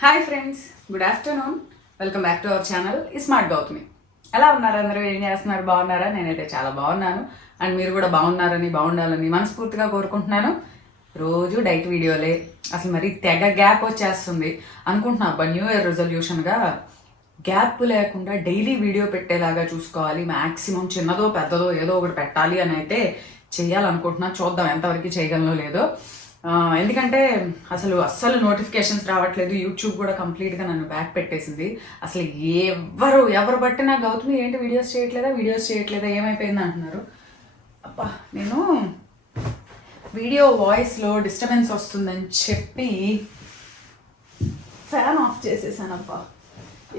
Hi friends, good afternoon. Welcome back to our channel smart Gautami. ఎలా ఉన్నారు అందరూ? ఏం చేస్తున్నారు? బాగున్నారా? నేనైతే చాలా బాగున్నాను. అండ్ మీరు కూడా బాగుండాలని మనస్ఫూర్తిగా కోరుకుంటున్నాను. రోజు డైట్ వీడియోలే, అసలు మరి తెగ గ్యాప్ వచ్చేస్తుంది అనుకుంటున్నా. న్యూ ఇయర్ రెజల్యూషన్గా గ్యాప్ లేకుండా డైలీ వీడియో పెట్టేలాగా చూసుకోవాలి. మ్యాక్సిమం చిన్నదో పెద్దదో ఏదో ఒకటి పెట్టాలి అని అయితే చేయాలనుకుంటున్నా. చూద్దాం ఎంతవరకు చేయగలనో లేదో. ఎందుకంటే అస్సలు నోటిఫికేషన్స్ రావట్లేదు. యూట్యూబ్ కూడా కంప్లీట్గా నన్ను బ్యాక్ పెట్టేసింది. అసలు ఎవరు బట్టినా గౌతమి ఏంటి వీడియోస్ చేయట్లేదా ఏమైపోయింది అంటున్నారు. అబ్బా, నేను వీడియో వాయిస్లో డిస్టర్బెన్స్ వస్తుందని చెప్పి ఫ్యాన్ ఆఫ్ చేసేసానబ్బా.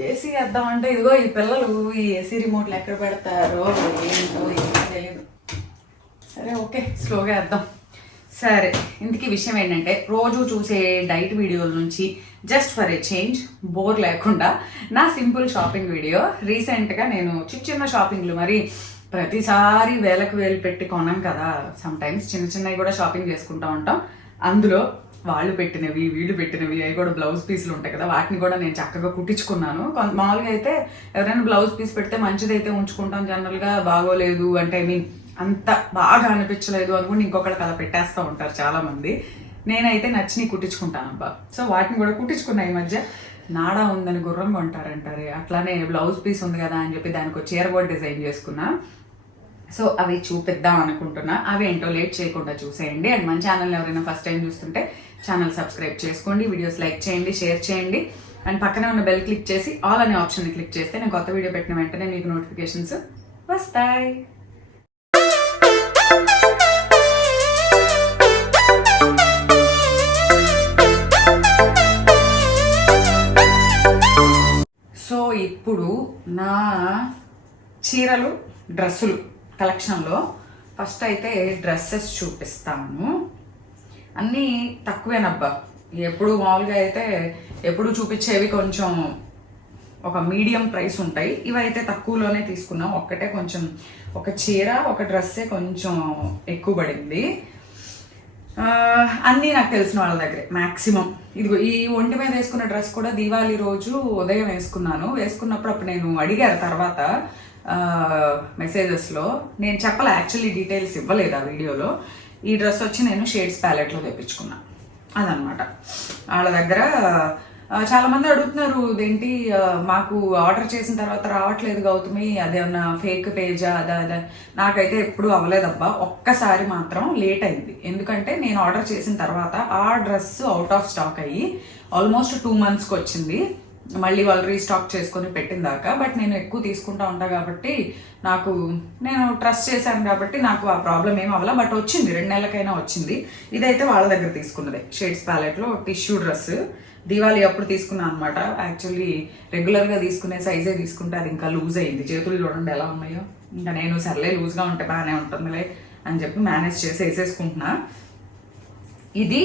ఏసీ వేద్దామంటే ఇదిగో ఈ పిల్లలు ఈ ఏసీ రిమోట్లు ఎక్కడ పెడతారో ఏంటో ఏం తెలియదు. సరే, ఓకే, స్లోగా వేద్దాం. సరే, ఇందుకీ విషయం ఏంటంటే రోజు చూసే డైట్ వీడియోల నుంచి just for a change, bore లేకుండా నా సింపుల్ షాపింగ్ వీడియో. రీసెంట్గా నేను చిన్న షాపింగ్లు, మరి ప్రతిసారి వేలకు వేలు పెట్టి కొనం కదా. సమ్టైమ్స్ చిన్నవి కూడా షాపింగ్ చేసుకుంటూ ఉంటాం. అందులో వాళ్ళు పెట్టినవి వీళ్ళు పెట్టినవి అవి కూడా బ్లౌజ్ పీసులు ఉంటాయి కదా, వాటిని కూడా నేను చక్కగా కుట్టించుకున్నాను. మామూలుగా అయితే ఎవరైనా బ్లౌజ్ పీస్ పెడితే మంచిదైతే ఉంచుకుంటాం, జనరల్గా బాగోలేదు అంటే అంత బాగా అనిపించలేదు అనుకుంటే ఇంకొకళ్ళకి అలా పెట్టేస్తూ ఉంటారు చాలామంది. నేనైతే నచ్చినవి కుట్టించుకుంటాను అబ్బా. సో వాటిని కూడా కుట్టించుకున్నా. ఈ మధ్య నాడా ఉందని గుర్రంగా ఉంటారంటారు, అట్లానే బ్లౌజ్ పీస్ ఉంది కదా అని చెప్పి దానికి చీర కూడా డిజైన్ చేసుకున్నా. సో అవి చూపిద్దాం అనుకుంటున్నా. అవి ఏంటో లేట్ చేయకుండా చూసేయండి. అండ్ మన ఛానల్ ఎవరైనా ఫస్ట్ టైం చూస్తుంటే ఛానల్ సబ్స్క్రైబ్ చేసుకోండి, వీడియోస్ లైక్ చేయండి, షేర్ చేయండి. అండ్ పక్కనే ఉన్న బెల్ క్లిక్ చేసి ఆల్ అనే ఆప్షన్ని క్లిక్ చేస్తే నేను కొత్త వీడియో పెట్టిన వెంటనే మీకు నోటిఫికేషన్స్ వస్తాయి. సో ఇప్పుడు నా చీరలు డ్రెస్సులు కలెక్షన్లో ఫస్ట్ అయితే డ్రెస్సెస్ చూపిస్తాను. అన్నీ తక్కువేనబ్బా. ఎప్పుడు మామూలుగా అయితే ఎప్పుడు చూపించేవి కొంచెం ఒక మీడియం ప్రైస్ ఉంటాయి. ఇవైతే తక్కువలోనే తీసుకున్నాం. ఒక్కటే కొంచెం ఒక చీర ఒక డ్రెస్సే కొంచెం ఎక్కువ పడింది. అన్నీ నాకు తెలిసిన వాళ్ళ దగ్గరే మ్యాక్సిమం. ఇదిగో ఈ ఒంటి మీద వేసుకున్న డ్రెస్ కూడా దీవాళీ రోజు ఉదయం వేసుకున్నాను. వేసుకున్నప్పుడు అప్పుడు నేను అడిగారు తర్వాత మెసేజెస్లో. నేను చెప్పలే, యాక్చువల్లీ డీటెయిల్స్ ఇవ్వలేదు ఆ వీడియోలో. ఈ డ్రెస్ వచ్చి నేను షేడ్స్ ప్యాలెట్లో తెప్పించుకున్నా. అదనమాట. వాళ్ళ దగ్గర చాలామంది అడుగుతున్నారు, ఇదేంటి మాకు ఆర్డర్ చేసిన తర్వాత రావట్లేదు గౌతమి, అదేమన్నా ఫేక్ పేజా అదా. నాకైతే ఎప్పుడు అవ్వలేదబ్బా. ఒక్కసారి మాత్రం లేట్ అయింది. ఎందుకంటే నేను ఆర్డర్ చేసిన తర్వాత ఆ డ్రెస్ అవుట్ ఆఫ్ స్టాక్ అయ్యి ఆల్మోస్ట్ 2 monthsకి వచ్చింది. మళ్ళీ వాళ్ళు రీస్టాక్ చేసుకొని పెట్టిన దాకా. బట్ నేను ఎక్కువ తీసుకుంటా ఉంటా కాబట్టి నేను ట్రస్ట్ చేశాను కాబట్టి నాకు ఆ ప్రాబ్లం ఏం అవ్వాల. బట్ వచ్చింది, 2 నెలలకైనా వచ్చింది. ఇదైతే వాళ్ళ దగ్గర తీసుకున్నదే, షేడ్స్ ప్యాలెట్లో టిష్యూ డ్రెస్. దీవాళీ అప్పుడు తీసుకున్నాను అనమాట. యాక్చువల్లీ రెగ్యులర్గా తీసుకునే సైజే తీసుకుంటే అది ఇంకా లూజ్ అయింది. చేతులు చూడండి ఎలా ఉన్నాయో. ఇంకా నేను సర్లే లూజ్గా ఉంటే బాగానే ఉంటుందిలే అని చెప్పి మేనేజ్ చేసి వేసేసుకుంటున్నా. ఇది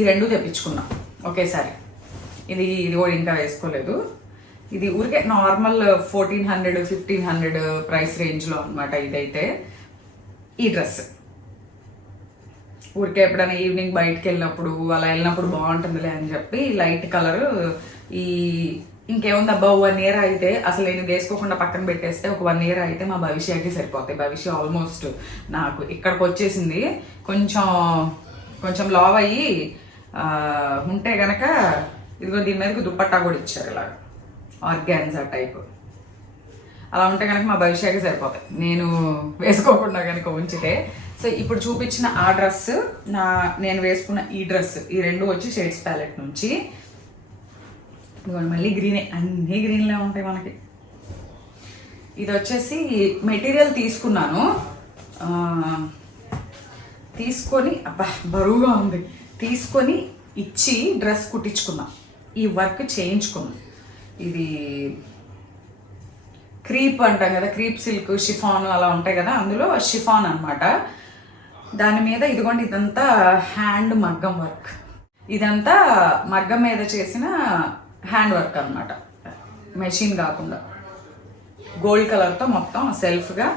ఈ రెండు తెప్పించుకున్నా ఒకేసారి. ఇది కూడా ఇంకా వేసుకోలేదు. ఇది ఊరికే నార్మల్ 1400 1500 ప్రైస్ రేంజ్లో అనమాట. ఇదైతే ఈ డ్రెస్ ఊరికే ఎప్పుడైనా ఈవినింగ్ బయటకు వెళ్ళినప్పుడు అలా వెళ్ళినప్పుడు బాగుంటుందిలే అని చెప్పి లైట్ కలర్. ఇంకేముందబ్బా, 1 year అయితే అసలు నేను వేసుకోకుండా పక్కన పెట్టేస్తే ఒక 1 year అయితే మా భవిష్యత్కి సరిపోతాయి. భవిష్య ఆల్మోస్ట్ నాకు ఇక్కడికి వచ్చేసింది. కొంచెం లావ్ అయ్యి ఉంటే గనక ఇదిగో దీని మీదకి దుప్పట్టా కూడా ఇచ్చారు, ఇలాగ ఆర్గాన్జా టైప్. అలా ఉంటే కనుక మా భవిష్యత్కి సరిపోతాయి నేను వేసుకోకుండా కనుక ఉంచితే. సో ఇప్పుడు చూపించిన ఆ డ్రెస్, నేను వేసుకున్న ఈ డ్రెస్, ఈ రెండు వచ్చి షేడ్స్ ప్యాలెట్ నుంచి. మళ్ళీ గ్రీనే, అన్నీ గ్రీన్లే ఉంటాయి మనకి. ఇది వచ్చేసి మెటీరియల్ తీసుకున్నాను. తీసుకొని అబ్బా బరువుగా ఉంది. తీసుకొని ఇచ్చి డ్రెస్ కుట్టించుకున్నా, ఈ వర్క్ చేయించుకున్నాను. ఇది క్రీప్ అంటాం కదా, క్రీప్ సిల్క్, షిఫాన్ అలా ఉంటాయి కదా, అందులో షిఫాన్ అనమాట. దాని మీద ఇదిగోండి, ఇదంతా హ్యాండ్ మగ్గం వర్క్. ఇదంతా మగ్గం మీద చేసిన హ్యాండ్ వర్క్ అనమాట, మెషిన్ కాకుండా. గోల్డ్ కలర్తో మొత్తం సెల్ఫ్గా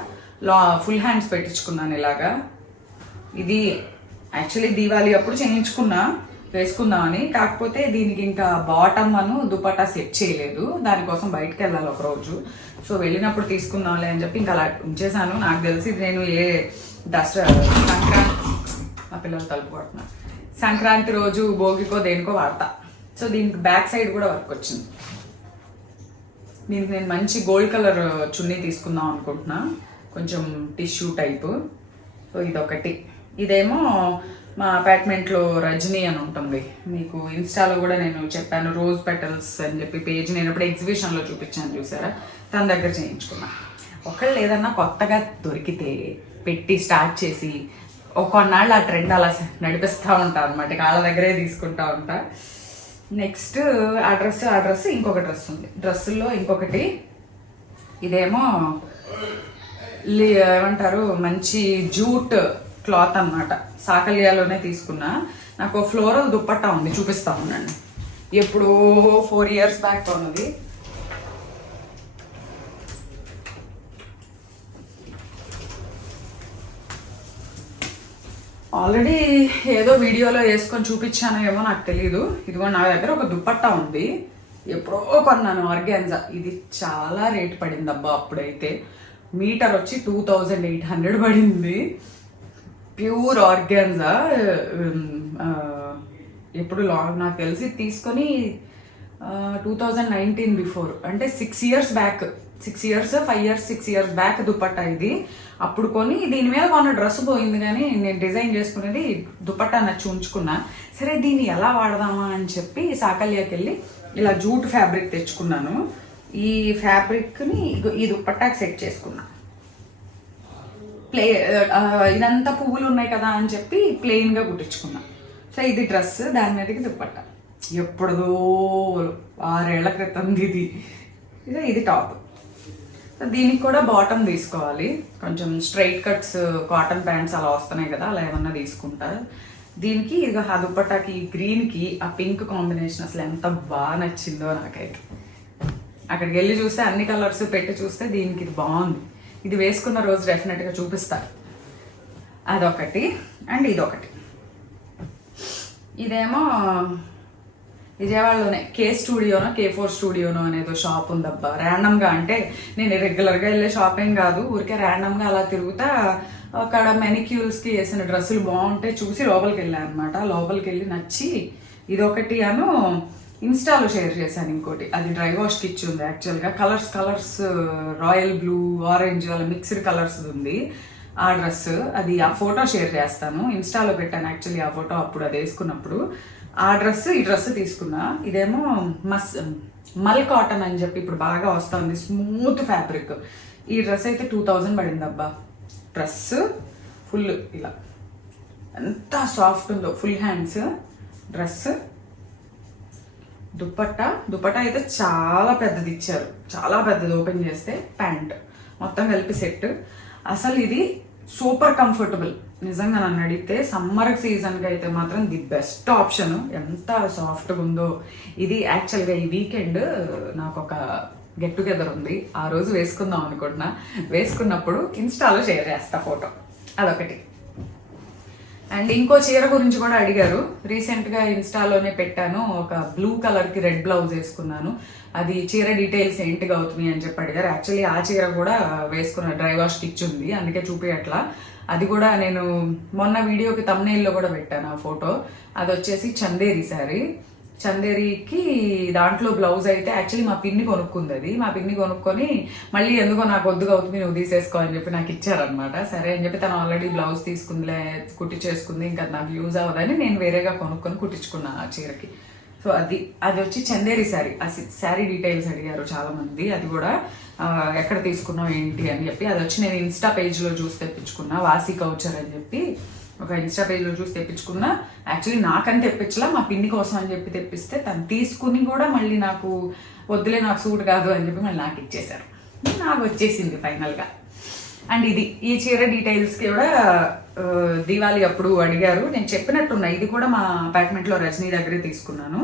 ఫుల్ హ్యాండ్స్ పెట్టించుకున్నాను ఇలాగా. ఇది యాక్చువల్లీ దీవాళీ అప్పుడు చేయించుకున్నా. వేసుకుందామని. కాకపోతే దీనికి ఇంకా బాటమ్ దుపట్టా సెట్ చేయలేదు, దానికోసం బయటకు వెళ్ళాలి ఒకరోజు. సో వెళ్ళినప్పుడు తీసుకుందాంలే అని చెప్పి ఇంకా అలా ఉంచేసాను. నాకు తెలిసి నేను ఏ దసరా సంక్రాంతి, మా పిల్లలు తలుపు కొడుతున్నారు, సంక్రాంతి రోజు భోగికో దేనికో వాడతా. సో దీనికి బ్యాక్ సైడ్ కూడా వర్క్ వచ్చింది. దీనికి నేను మంచి గోల్డ్ కలర్ చున్నీ తీసుకుందాం అనుకుంటున్నా, కొంచెం టిష్యూ టైపు. సో ఇదొకటి. ఇదేమో మా అపార్ట్మెంట్లో రజనీ అని ఉంటుంది, మీకు ఇన్స్టాలో కూడా నేను చెప్పాను, రోజ్ పెటల్స్ అని చెప్పి పేజ్ నేను ఎప్పుడు ఎగ్జిబిషన్లో చూపించాను చూసారా, తన దగ్గర చేయించుకున్నా. ఒకళ్ళు ఏదన్నా కొత్తగా దొరికితే పెట్టి స్టార్ట్ చేసి కొన్నాళ్ళు ఆ ట్రెండ్ అలా నడిపిస్తూ ఉంటాను అనమాట, వాళ్ళ దగ్గరే తీసుకుంటా ఉంటా. నెక్స్ట్ ఆ డ్రెస్ ఇంకొక డ్రెస్ ఉంది. డ్రెస్సుల్లో ఇంకొకటి, ఇదేమో ఏమంటారు మంచి జూట్ క్లాత్ అన్నమాట, సాకల్యాలోనే తీసుకున్నా. నాకు ఫ్లోరల్ దుప్పట్టా ఉంది, చూపిస్తా ఉన్నాను. ఎప్పుడో 4 years బ్యాక్ ఉన్నది. ఆల్రెడీ ఏదో వీడియోలో వేసుకొని చూపించానో ఏమో నాకు తెలీదు. ఇదిగో నా దగ్గర ఒక దుప్పట్టా ఉంది, ఎప్పుడో కొన్నాను ఆర్గాన్జా. ఇది చాలా రేట్ పడింది అబ్బా, అప్పుడైతే మీటర్ వచ్చి 2800 పడింది. Pure organza. ఎప్పుడు నాకు తెలిసి తీసుకొని 2019 బిఫోర్, అంటే 6 years back, 6 years 5 years 6 years back dupatta ఇది. అప్పుడు కొని దీని మీద కొన్న డ్రెస్ పోయింది, కానీ నేను డిజైన్ చేసుకునేది దుపట్టా నచ్చి ఉంచుకున్నా. సరే దీన్ని ఎలా వాడదామా అని చెప్పి సాకల్యాకి వెళ్ళి ఇలా జూట్ ఫ్యాబ్రిక్ తెచ్చుకున్నాను. ఈ ఫ్యాబ్రిక్ని ఈ దుపట్టాకి సెట్ చేసుకున్నా. ఇదంతా పువ్వులు ఉన్నాయి కదా అని చెప్పి ప్లెయిన్గా కుట్టించుకున్నా. సో ఇది డ్రెస్, దాని మీదకి దుపట్టా. ఎప్పుడుదో 6 ఏళ్ల క్రితం ఇది టాప్. దీనికి కూడా బాటమ్ తీసుకోవాలి, కొంచెం స్ట్రైట్ కట్స్ కాటన్ ప్యాంట్స్ అలా వస్తున్నాయి కదా, అలా ఏమన్నా తీసుకుంటా. దీనికి ఇదిగో ఆ దుపట్టాకి గ్రీన్కి ఆ పింక్ కాంబినేషన్ అసలు ఎంత బాగా నచ్చిందో నాకైతే. అక్కడికి వెళ్ళి చూస్తే అన్ని కలర్స్ పెట్టి చూస్తే దీనికి ఇది బాగుంది. ఇది వేసుకున్న రోజు డెఫినెట్గా చూపిస్తా. అదొకటి. అండ్ ఇదొకటి, ఇదేమో విజయవాడలోనే K4 స్టూడియోనో అనేదో షాప్ ఉందబ్బా. ర్యాండమ్గా, అంటే నేను రెగ్యులర్గా వెళ్ళే షాపింగ్ కాదు, ఊరికే ర్యాండమ్గా అలా తిరుగుతా అక్కడ మెనిక్యూర్స్కి వేసిన డ్రెస్సులు బాగుంటే చూసి లోపలికి వెళ్ళాను అనమాట. లోపలికి వెళ్ళి నచ్చి ఇదొకటి ఇన్స్టాలో షేర్ చేశాను. ఇంకోటి అది డ్రై వాష్కి ఇచ్చి ఉంది యాక్చువల్గా. కలర్స్ రాయల్ బ్లూ, ఆరెంజ్ అలా మిక్స్డ్ కలర్స్ ఉంది ఆ డ్రెస్. అది ఆ ఫోటో షేర్ చేస్తాను, ఇన్స్టాలో పెట్టాను యాక్చువల్లీ ఆ ఫోటో అప్పుడు అది వేసుకున్నప్పుడు. ఆ డ్రెస్ ఈ డ్రెస్ తీసుకున్నా. ఇదేమో మల్ కాటన్ అని చెప్పి ఇప్పుడు బాగా వస్తుంది, స్మూత్ ఫ్యాబ్రిక్. ఈ డ్రెస్ అయితే 2000 పడింది అబ్బా. డ్రెస్ ఫుల్ ఇలా ఎంత సాఫ్ట్ ఉందో, ఫుల్ హ్యాండ్స్ డ్రెస్. దుపట్టా అయితే చాలా పెద్దది ఇచ్చారు, చాలా పెద్దది. ఓపెన్ చేస్తే ప్యాంట్ మొత్తం కలిపి సెట్. అసలు ఇది సూపర్ కంఫర్టబుల్ నిజంగా నన్ను అడిగితే. సమ్మర్ సీజన్కి అయితే మాత్రం ది బెస్ట్ ఆప్షన్. ఎంత సాఫ్ట్గా ఉందో ఇది. యాక్చువల్గా ఈ వీకెండ్ నాకు ఒక గెట్ టుగెదర్ ఉంది, ఆ రోజు వేసుకుందాం అనుకుంటున్నా. వేసుకున్నప్పుడు ఇన్స్టాలో షేర్ చేస్తా ఫోటో. అదొకటి. అండ్ ఇంకో చీర గురించి కూడా అడిగారు, రీసెంట్గా ఇన్స్టాలోనే పెట్టాను. ఒక బ్లూ కలర్కి రెడ్ బ్లౌజ్ వేసుకున్నాను. అది చీర డీటెయిల్స్ ఏంటిగా అవుతుంది అని చెప్పి అడిగారు. యాక్చువల్లీ ఆ చీర కూడా వేసుకున్న డ్రై వాష్కి ఇచ్చి ఉంది, అందుకే చూపించట్లా. అది కూడా నేను మొన్న వీడియోకి తమ్నెయిల్లో కూడా పెట్టాను ఆ ఫోటో. అది వచ్చేసి చందేరి శారీ. చందేరికి దాంట్లో బ్లౌజ్ అయితే యాక్చువల్లీ మా పిన్ని కొనుక్కుంది. అది మా పిన్ని కొనుక్కొని మళ్ళీ ఎందుకో నాకు వద్దుగా అవుతుంది, నువ్వు తీసేసుకో అని చెప్పి నాకు ఇచ్చారనమాట. సరే అని చెప్పి తను ఆల్రెడీ బ్లౌజ్ తీసుకుందిలే, కుట్టించేసుకుంది, ఇంకా నాకు యూజ్ అవ్వదని నేను వేరేగా కొనుక్కొని కుట్టించుకున్నాను ఆ చీరకి. సో అది వచ్చి చందేరి శారీ. ఆ శారీ డీటెయిల్స్ అడిగారు చాలా మంది. అది కూడా ఎక్కడ తీసుకున్నావు ఏంటి అని చెప్పి. అది వచ్చి నేను ఇన్స్టా పేజ్లో చూసి తెప్పించుకున్నా, వాసి కౌచర్ అని చెప్పి ఒక ఇన్స్టా పేజ్లో చూసి తెప్పించుకున్నా. యాక్చువల్లీ నాకని తెప్పించలా, మా పిన్ని కోసం అని చెప్పి తెప్పిస్తే తను తీసుకుని కూడా మళ్ళీ నాకు వద్దులే, నాకు సూట్ కాదు అని చెప్పి మళ్ళీ నాకు ఇచ్చేశారు. నాకు వచ్చేసింది ఫైనల్గా. అండ్ ఈ చీర డీటెయిల్స్కి కూడా దీవాలి అప్పుడు అడిగారు, నేను చెప్పినట్టున్నా. ఇది కూడా మా అపార్ట్మెంట్లో రజనీ దగ్గరే తీసుకున్నాను.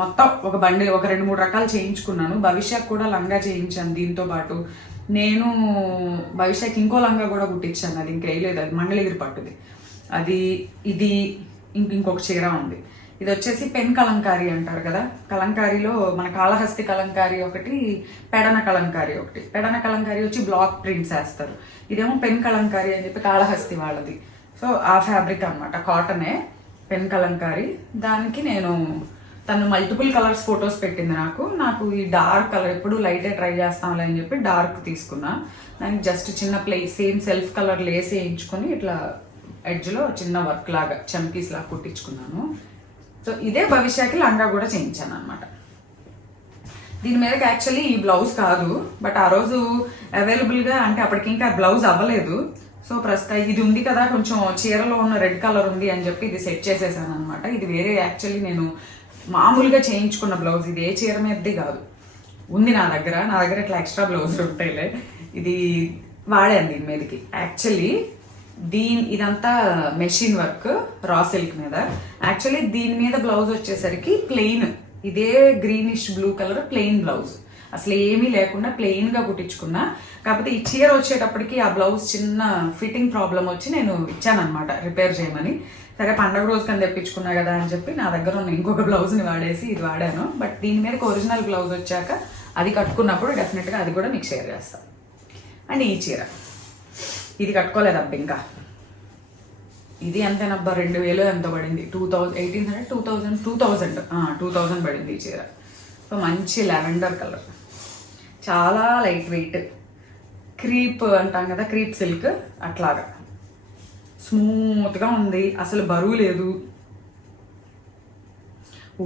మొత్తం ఒక బండి ఒక 2-3 రకాలు చేయించుకున్నాను. భవిష్యత్ కూడా లంగా చేయించాను. దీంతో పాటు నేను భవిష్యత్కి ఇంకో లంగా కూడా కుట్టించాను, అది ఇంకా వేయలేదు, అది మంగళగిరి పట్టుది. అది ఇది ఇంకొక చీర ఉంది. ఇది వచ్చేసి పెన్ కలంకారీ అంటారు కదా, కలంకారీలో మన కాళహస్తి కలంకారీ ఒకటి, పెడన కలంకారీ ఒకటి. పెడన కలంకారీ వచ్చి బ్లాక్ ప్రింట్స్ వేస్తారు, ఇదేమో పెన్ కలంకారీ అని చెప్పి కాళహస్తి వాళ్ళది. సో ఆ ఫ్యాబ్రిక్ అనమాట, కాటనే పెన్ కలంకారీ. దానికి నేను తను మల్టిపుల్ కలర్స్ ఫొటోస్ పెట్టింది నాకు ఈ డార్క్ కలర్ ఎప్పుడు లైటే ట్రై చేస్తాంలే అని చెప్పి డార్క్ తీసుకున్నా. దానికి జస్ట్ చిన్న సేమ్ సెల్ఫ్ కలర్ లేస్ వేయించుకొని ఇట్లా ఎడ్జ్లో చిన్న వర్క్ లాగా చమ్కీస్ లాగా కుట్టించుకున్నాను. సో ఇదే భవిష్యకి లంగా కూడా చేయించాను అనమాట. దీని మీదకి యాక్చువల్లీ ఈ బ్లౌజ్ కాదు, బట్ ఆ రోజు అవైలబుల్గా అంటే అప్పటికి ఇంకా బ్లౌజ్ అవ్వలేదు. సో ప్రస్తుతం ఇది ఉంది కదా, కొంచెం చీరలో ఉన్న రెడ్ కలర్ ఉంది అని చెప్పి ఇది సెట్ చేసేసాను అనమాట. ఇది వేరే యాక్చువల్లీ నేను మామూలుగా చేయించుకున్న బ్లౌజ్, ఇది ఏ చీర మీదది కాదు, ఉంది నా దగ్గర ఇట్లా ఎక్స్ట్రా బ్లౌజులు ఉంటాయిలే. ఇది వాడాను దీని మీదకి. యాక్చువల్లీ ఇదంతా మెషిన్ వర్క్ రా సిల్క్ మీద. యాక్చువల్లీ దీని మీద బ్లౌజ్ వచ్చేసరికి ప్లెయిన్, ఇదే greenish blue colour plain blouse, అసలు ఏమీ లేకుండా ప్లెయిన్ గా కుట్టించుకున్నా. కాకపోతే ఈ చీర వచ్చేటప్పటికి ఆ బ్లౌజ్ చిన్న ఫిట్టింగ్ ప్రాబ్లం వచ్చి నేను ఇచ్చాను అనమాట రిపేర్ చేయమని. సరే పండగ రోజు కని తెప్పించుకున్నా కదా అని చెప్పి నా దగ్గర ఉన్న ఇంకొక బ్లౌజ్ని వాడేసి ఇది వాడాను. బట్ దీని మీదకి ఒరిజినల్ బ్లౌజ్ వచ్చాక అది కట్టుకున్నప్పుడు డెఫినెట్గా అది కూడా మీకు షేర్ చేస్తాను. అండ్ ఈ చీర ఇది కట్టుకోలేదబ్బ ఇంకా, ఇది ఎంతేనబ్బా 2000 ఎంతో పడింది, 2000 పడింది ఈ చీర. సో మంచి లెవెండర్ కలర్, చాలా లైట్ వెయిట్, క్రీప్ అంటాం కదా, క్రీప్ సిల్క్ అట్లాగా స్మూత్గా ఉంది, అసలు బరువు లేదు.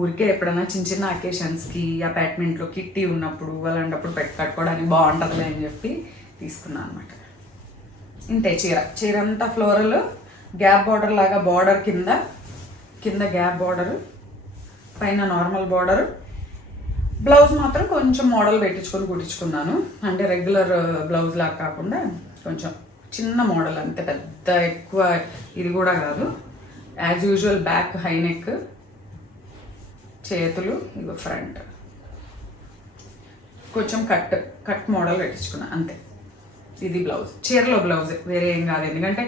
ఊరికే ఎప్పుడైనా చిన్న చిన్న అకేషన్స్కి అపార్ట్మెంట్లో కిట్టి ఉన్నప్పుడు అలాంటప్పుడు కట్టుకోవడానికి బాగుంటుంది అని చెప్పి తీసుకున్నాను అనమాట. ఇంతే చీర అంతా ఫ్లోరల్ గ్యాప్ బార్డర్ లాగా, బార్డర్ కింద గ్యాప్ బార్డర్, పైన నార్మల్ బార్డర్. బ్లౌజ్ మాత్రం కొంచెం మోడల్ పెట్టించుకొని కుట్టించుకున్నాను, అంటే రెగ్యులర్ బ్లౌజ్ లాగా కాకుండా కొంచెం చిన్న మోడల్, అంతే పెద్ద ఎక్కువ ఇది కూడా కాదు. As usual back high neck, చేతులు ఇగో ఫ్రంట్ కొంచెం కట్ మోడల్ పెట్టించుకున్నా అంతే. ఇది బ్లౌజ్, చీరలో బ్లౌజ్ వేరే ఏం కాదు. ఎందుకంటే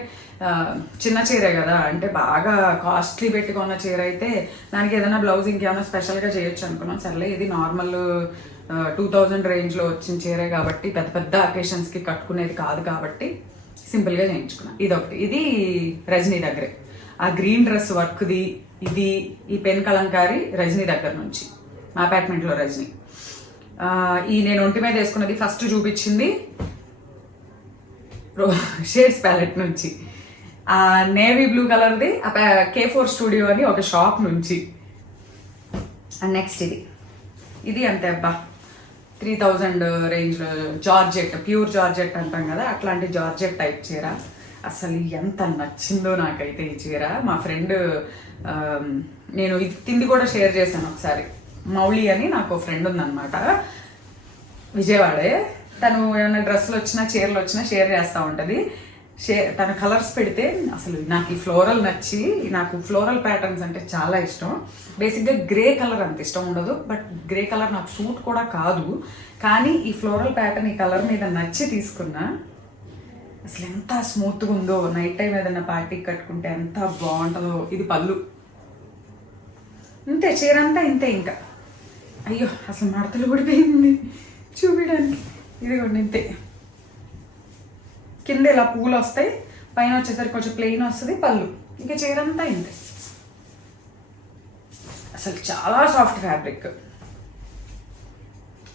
చిన్న చీరే కదా, అంటే బాగా కాస్ట్లీ పెట్టుకున్న చీర అయితే దానికి ఏదైనా బ్లౌజ్ ఇంకేమైనా స్పెషల్గా చేయొచ్చు అనుకున్నాం. సర్లే ఇది నార్మల్ 2000 రేంజ్లో వచ్చిన చీరే కాబట్టి పెద్ద పెద్ద అకేషన్స్కి కట్టుకునేది కాదు కాబట్టి సింపుల్గా చేయించుకున్నా. ఇదొకటి, ఇది రజనీ దగ్గరే ఆ గ్రీన్ డ్రెస్ వర్క్ది. ఇది ఈ పెన్ కలంకారీ రజనీ దగ్గర నుంచి, మా అపార్ట్మెంట్లో రజనీ. ఈ నేను ఒంటి మీద వేసుకున్నది ఫస్ట్ చూపించింది షేడ్స్ ప్యాలెట్ నుంచి, ఆ నేవీ బ్లూ కలర్ది K4 స్టూడియో అని ఒక షాప్ నుంచి. అండ్ నెక్స్ట్ ఇది అంతే అబ్బా 3000 రేంజ్లో జార్జెట్, ప్యూర్ జార్జెట్ అంటాం కదా, అట్లాంటి జార్జెట్ టైప్ చీర. అసలు ఎంత నచ్చిందో నాకైతే ఈ చీర. మా ఫ్రెండ్, నేను ఇది తిండి కూడా షేర్ చేశాను ఒకసారి, మౌళి అని నాకు ఫ్రెండ్ ఉందన్నమాట విజయవాడే. తను ఏమైనా డ్రెస్సులు వచ్చినా చీరలు వచ్చినా షేర్ చేస్తూ ఉంటుంది. తన కలర్స్ పెడితే అసలు నాకు ఈ ఫ్లోరల్ నచ్చి, నాకు ఫ్లోరల్ ప్యాటర్న్స్ అంటే చాలా ఇష్టం. బేసిక్గా గ్రే కలర్ అంత ఇష్టం ఉండదు, బట్ గ్రే కలర్ నాకు సూట్ కూడా కాదు. కానీ ఈ ఫ్లోరల్ ప్యాటర్న్ ఈ కలర్ మీద నచ్చి తీసుకున్నా. అసలు ఎంత స్మూత్గా ఉందో, నైట్ టైం ఏదైనా పార్టీకి కట్టుకుంటే ఎంత బాగుంటుందో. ఇది పళ్ళు, ఇంతే చీర అంతా ఇంతే. ఇంకా అయ్యో అసలు మడతలు పడిపోయింది చూపించడానికి. ఇది కూడా ఇంతే, కింద ఇలా పూలు వస్తాయి, పైన వచ్చేసరికి కొంచెం ప్లెయిన్ వస్తుంది పళ్ళు. ఇంకా చీర అంతా ఇంతే. అసలు చాలా సాఫ్ట్ ఫ్యాబ్రిక్.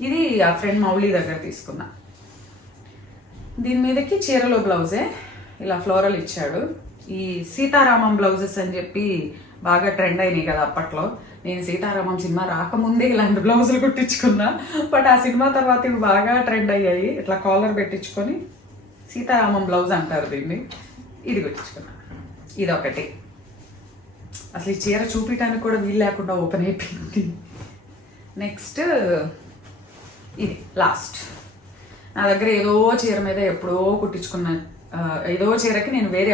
ఇది ఆ ఫ్రెండ్ మౌళి దగ్గర తీసుకున్నా. దీని మీదకి చీరలో బ్లౌజే ఇలా ఫ్లోరల్ ఇచ్చాడు. ఈ సీతారామం బ్లౌజెస్ అని చెప్పి బాగా ట్రెండ్ అయినాయి కదా అప్పట్లో. నేను సీతారామం సినిమా రాకముందే ఇలాంటి బ్లౌజులు కుట్టించుకున్నా, బట్ ఆ సినిమా తర్వాత ఇవి బాగా ట్రెండ్ అయ్యాయి. ఇట్లా కాలర్ పెట్టించుకొని సీతారామం బ్లౌజ్ అంటారు దీన్ని. ఇది కుట్టించుకున్నా. ఇదొకటి. అసలు ఈ చీర చూపించడానికి కూడా వీలు లేకుండా ఓపెన్ అయిపోయింది. నెక్స్ట్ ఇది లాస్ట్. నా దగ్గర ఏదో చీర మీద ఎప్పుడో కుట్టించుకున్న, ఏదో చీరకి నేను వేరే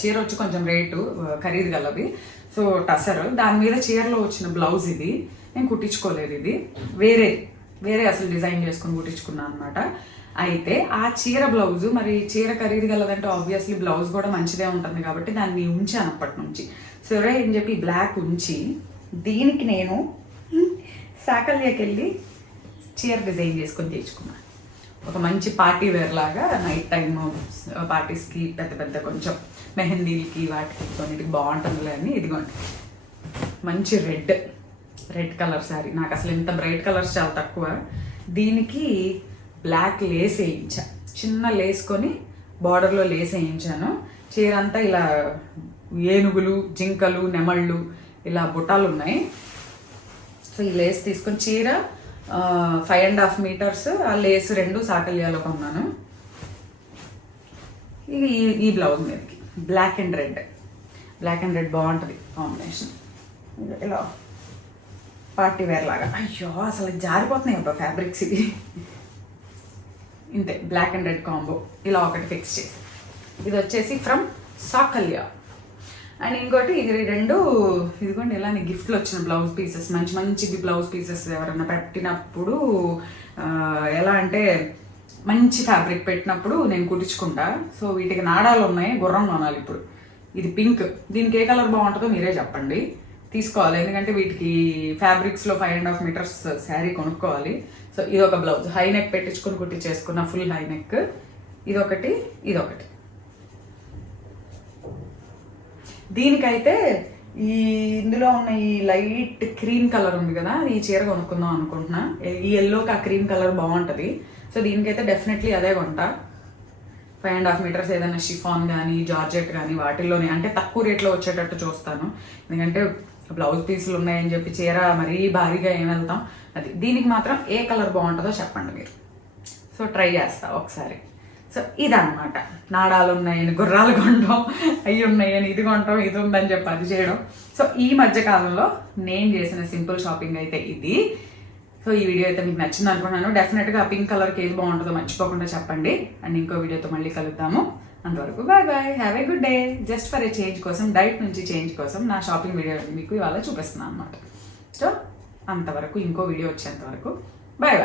చీర వచ్చి కొంచెం రేటు ఖరీదు గలవి, సో టసర్, దాని మీద చీరలో వచ్చిన బ్లౌజ్ ఇది. నేను కుట్టించుకోలేదు, ఇది వేరే అసలు డిజైన్ చేసుకొని కుట్టించుకున్నాను అనమాట. అయితే ఆ చీర బ్లౌజ్ మరి చీర ఖరీదు గలదంటే ఆబ్వియస్లీ బ్లౌజ్ కూడా మంచిదే ఉంటుంది కాబట్టి దాన్ని ఉంచాను అప్పటి నుంచి. సరే అని చెప్పి బ్లాక్ ఉంచి దీనికి నేను సాకల్యాకి వెళ్ళి చీర డిజైన్ చేసుకొని తెచ్చుకున్నాను. ఒక మంచి పార్టీ వేర్ లాగా నైట్ టైమ్ పార్టీస్కి పెద్ద పెద్ద కొంచెం మెహందీలకి వాటికి కొన్నిటికి బాగుంటుందిలే అని. ఇదిగోండి మంచి రెడ్ కలర్ శారీ. నాకు అసలు ఇంత బ్రైట్ కలర్స్ చాలా తక్కువ. దీనికి బ్లాక్ లేస్ వేయించా, చిన్న లేసుకొని బార్డర్లో లేస్ వేయించాను. చీర అంతా ఇలా ఏనుగులు, జింకలు, నెమళ్ళు ఇలా బుట్టాలు ఉన్నాయి. సో ఈ లేస్ తీసుకొని చీర 5.5 మీటర్స్, ఆ లేస్ 2 సాకల్యాలో కొన్నాను. ఈ బ్లౌజ్ మీదకి బ్లాక్ అండ్ రెడ్ బాగుంటుంది కాంబినేషన్. ఇలా పార్టీ వేర్ లాగా. అయ్యో అసలు జారిపోతున్నాయి అబ్బా ఫ్యాబ్రిక్స్. ఇది ఇంతే బ్లాక్ అండ్ రెడ్ కాంబో ఇలా ఒకటి ఫిక్స్ చేసి. ఇది వచ్చేసి ఫ్రమ్ సాకల్యా. అండ్ ఇంకోటి ఇది 2 ఇదిగోండి ఇలానే గిఫ్ట్లు వచ్చిన బ్లౌజ్ పీసెస్. మంచి బ్లౌజ్ పీసెస్ ఎవరైనా పెట్టినప్పుడు ఎలా అంటే మంచి ఫ్యాబ్రిక్ పెట్టినప్పుడు నేను కుట్టించుకుంటా. సో వీటికి నాడాలు ఉన్నాయి, గుర్రం కొనాలి ఇప్పుడు. ఇది పింక్, దీనికి ఏ కలర్ బాగుంటుందో మీరే చెప్పండి. తీసుకోవాలి ఎందుకంటే వీటికి ఫ్యాబ్రిక్స్లో 5.5 మీటర్స్ శారీ కొనుక్కోవాలి. సో ఇది ఒక బ్లౌజ్ హై నెక్ పెట్టించుకుని కుట్టించేసుకున్న, ఫుల్ హై నెక్. ఇదొకటి. దీనికైతే ఇందులో ఉన్న ఈ లైట్ క్రీమ్ కలర్ ఉంది కదా, ఈ చీర కొనుక్కుందాం అనుకుంటున్నా. ఈ ఎల్లోకి ఆ క్రీమ్ కలర్ బాగుంటుంది. సో దీనికైతే డెఫినెట్లీ అదే కొంటా. 5.5 మీటర్స్ ఏదైనా షిఫాన్ కానీ జార్జెట్ కానీ వాటిల్లోనే అంటే తక్కువ రేట్లో వచ్చేటట్టు చూస్తాను. ఎందుకంటే బ్లౌజ్ పీసులు ఉన్నాయని చెప్పి చీర మరీ భారీగా ఏం వెళ్తాం. అది దీనికి మాత్రం ఏ కలర్ బాగుంటుందో చెప్పండి మీరు. సో ట్రై చేస్తా ఒకసారి. సో ఇదన్నమాట, నాడాలు ఉన్నాయని గుర్రాలు కొంటాం, అవి ఉన్నాయని ఇది కొంటాం, ఇది ఉందని చెప్పి అది చేయడం. సో ఈ మధ్యకాలంలో నేను చేసిన సింపుల్ షాపింగ్ అయితే ఇది. సో ఈ వీడియో అయితే మీకు నచ్చింది అనుకున్నాను. డెఫినెట్గా పింక్ కలర్కి ఏది బాగుంటుందో మర్చిపోకుండా చెప్పండి. అండ్ ఇంకో వీడియోతో మళ్ళీ కలుద్దాము. అంతవరకు bye have a good day. Just for a change కోసం, డైట్ నుంచి చేంజ్ కోసం నా షాపింగ్ వీడియో మీకు ఇవాళ చూపిస్తున్నాను అనమాట. సో అంతవరకు ఇంకో వీడియో వచ్చేంత వరకు బాయ్.